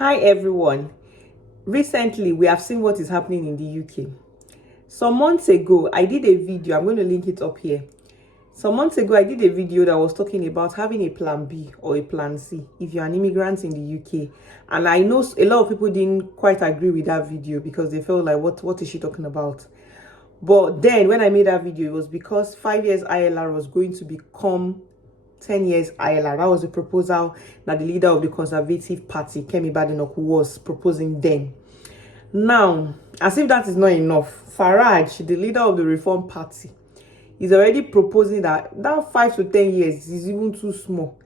Hi everyone. Recently, we have seen what is happening in the UK. Some months ago, I did a video. I'm going to link it up here. Some months ago, I did a video that was talking about having a plan B or a plan C if you're an immigrant in the UK. And I know a lot of people didn't quite agree with that video because they felt like, what is she talking about? But then when I made that video, it was because 5 years ILR was going to become 10 years ILR. That was the proposal that the leader of the Conservative Party, Kemi Badenoch, was proposing then. Now, as if that is not enough, Farage, the leader of the Reform Party, is already proposing that 5 to 10 years is even too small,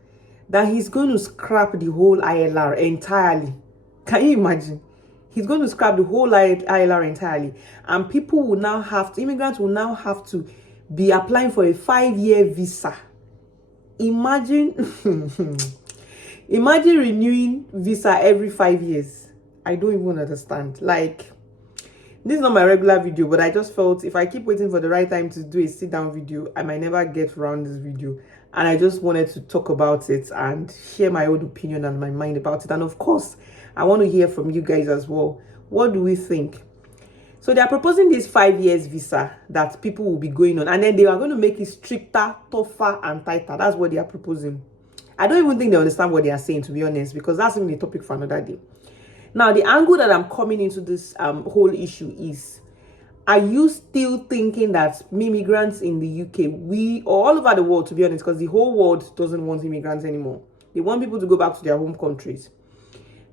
that he's going to scrap the whole ILR entirely. Can you imagine? He's going to scrap the whole ILR entirely, and people will now have to, immigrants will now have to be applying for a 5-year visa. Imagine imagine renewing visa every 5 years. I don't even understand. Like, this is not my regular video, but I just felt if I keep waiting for the right time to do a sit down video, I might never get around this video. And I just wanted to talk about it and share my own opinion and my mind about it. And of course, I want to hear from you guys as well. What do we think? So they are proposing this 5 years visa that people will be going on, and then they are going to make it stricter, tougher, and tighter. That's what they are proposing. I don't even think they understand what they are saying, to be honest, because that's even a topic for another day. Now, the angle that I'm coming into this whole issue is, are you still thinking that immigrants in the UK, or all over the world, to be honest, because the whole world doesn't want immigrants anymore. They want people to go back to their home countries.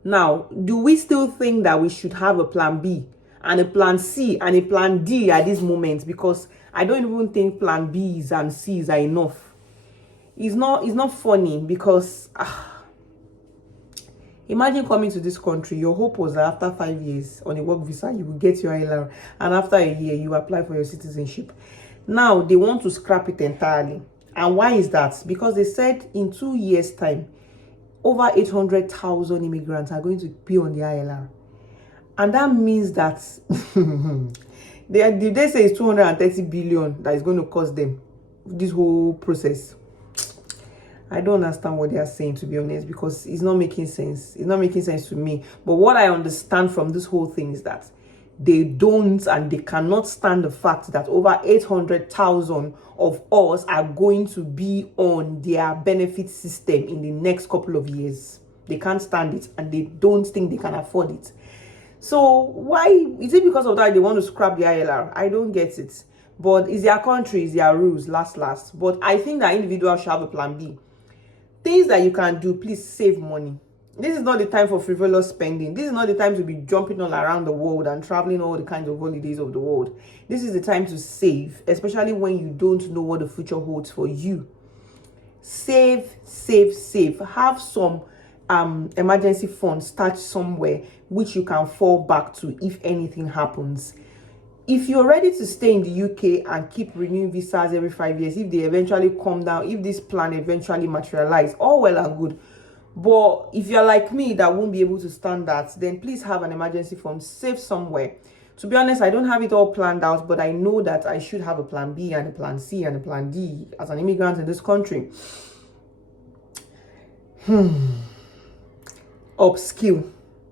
Now, do we still think that we should have a plan B and a plan C and a plan D at this moment? Because I don't even think plan B's and C's are enough. It's not funny because imagine coming to this country. Your hope was that after 5 years on a work visa, you will get your ILR, and after a year, you apply for your citizenship. Now, they want to scrap it entirely. And why is that? Because they said in 2 years' time, over 800,000 immigrants are going to be on the ILR. And that means that they say it's 230 billion that is going to cost them this whole process. I don't understand what they are saying, to be honest, because it's not making sense. It's not making sense to me. But what I understand from this whole thing is that they don't and they cannot stand the fact that over 800,000 of us are going to be on their benefit system in the next couple of years. They can't stand it, and they don't think they can afford it. So why is it? Because of that they want to scrap the ILR? I don't get it. But it's their country, it's their rules, last. But I think that individuals should have a plan B. Things that you can do, please save money. This is not the time for frivolous spending. This is not the time to be jumping all around the world and traveling all the kinds of holidays of the world. This is the time to save, especially when you don't know what the future holds for you. Save. Have some emergency funds stashed somewhere which you can fall back to if anything happens. If you're ready to stay in the UK and keep renewing visas every 5 years, if they eventually come down, if this plan eventually materialize, all well and good. But if you're like me that won't be able to stand that, then please have an emergency fund, save somewhere. To be honest, I don't have it all planned out, but I know that I should have a plan B and a plan C and a plan D as an immigrant in this country. Upskill.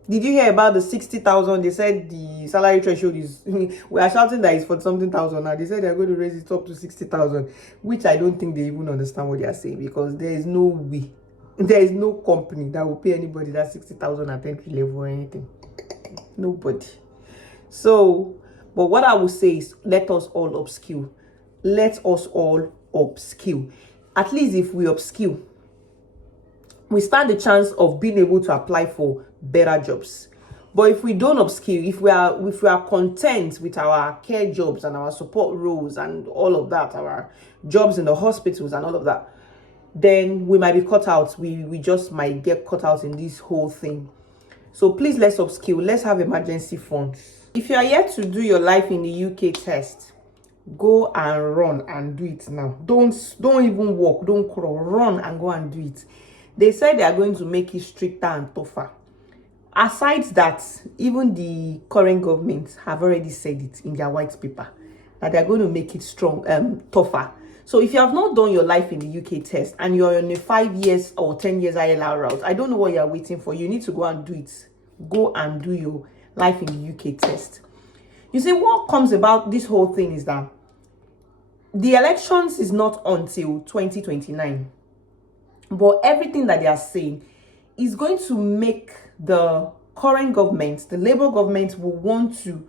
Did you hear about the 60,000? They said the salary threshold is, we are shouting that it's for something thousand now. They said they're going to raise it up to 60,000, which I don't think they even understand what they are saying, because there is no way, there is no company that will pay anybody that 60,000 at entry level or anything. Nobody. So, but what I will say is, let us all upskill. Let us all upskill. At least if we upskill, we stand the chance of being able to apply for better jobs. But if we don't upskill, if we are content with our care jobs and our support roles and all of that, our jobs in the hospitals and all of that, then we might be cut out. We just might get cut out in this whole thing. So please, let's upskill. Let's have emergency funds. If you are yet to do your life in the UK test, go and run and do it now. Don't even walk, don't crawl, run and go and do it. They said they are going to make it stricter and tougher. Aside that, even the current government have already said it in their white paper that they're going to make it tougher. So if you have not done your life in the UK test and you're on a 5 years or 10 years ILR route, I don't know what you're waiting for. You need to go and do it go and do your life in the UK test. You see, what comes about this whole thing is that the elections is not until 2029. But everything that they are saying is going to make the current government, the Labour government, will want to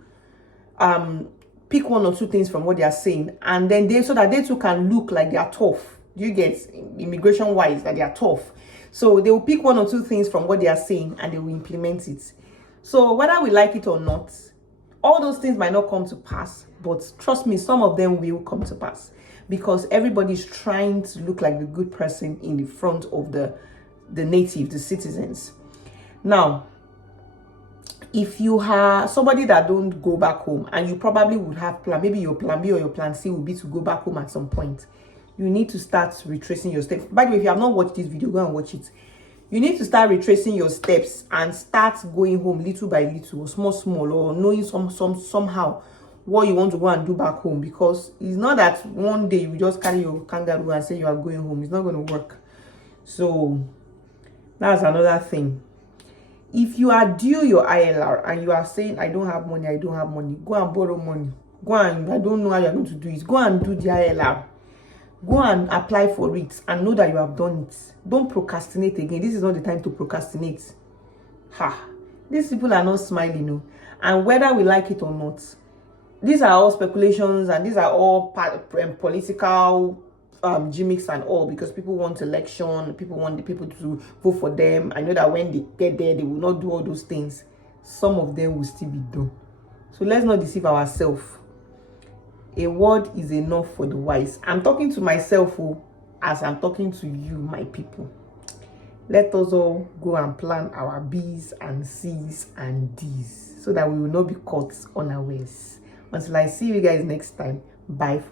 pick one or two things from what they are saying, and then so that they too can look like they are tough. Do you get, immigration wise, that they are tough? So they will pick one or two things from what they are saying and they will implement it. So whether we like it or not, all those things might not come to pass, but trust me, some of them will come to pass, because everybody's trying to look like the good person in the front of the native, the citizens. Now, if you are somebody that don't go back home, and you probably would have plan, maybe your plan B or your plan C would be to go back home at some point, you need to start retracing your steps. By the way, if you have not watched this video, go and watch it. You need to start retracing your steps and start going home little by little, or small, or knowing somehow what you want to go and do back home, because it's not that one day you just carry your kangaroo and say you are going home. It's not going to work. So that's another thing. If you are due your ILR and you are saying, I don't have money, go and borrow money. Go and, I don't know how you're going to do it. Go and do the ILR. Go and apply for it and know that you have done it. Don't procrastinate again. This is not the time to procrastinate. These people are not smiling, no. And whether we like it or not, these are all speculations, and these are all political gimmicks and all, because people want election, people want the people to vote for them. I know that when they get there, they will not do all those things. Some of them will still be done. So let's not deceive ourselves. A word is enough for the wise. I'm talking to myself as I'm talking to you, my people. Let us all go and plan our B's and C's and D's, so that we will not be caught unawares. Until I see you guys next time, bye for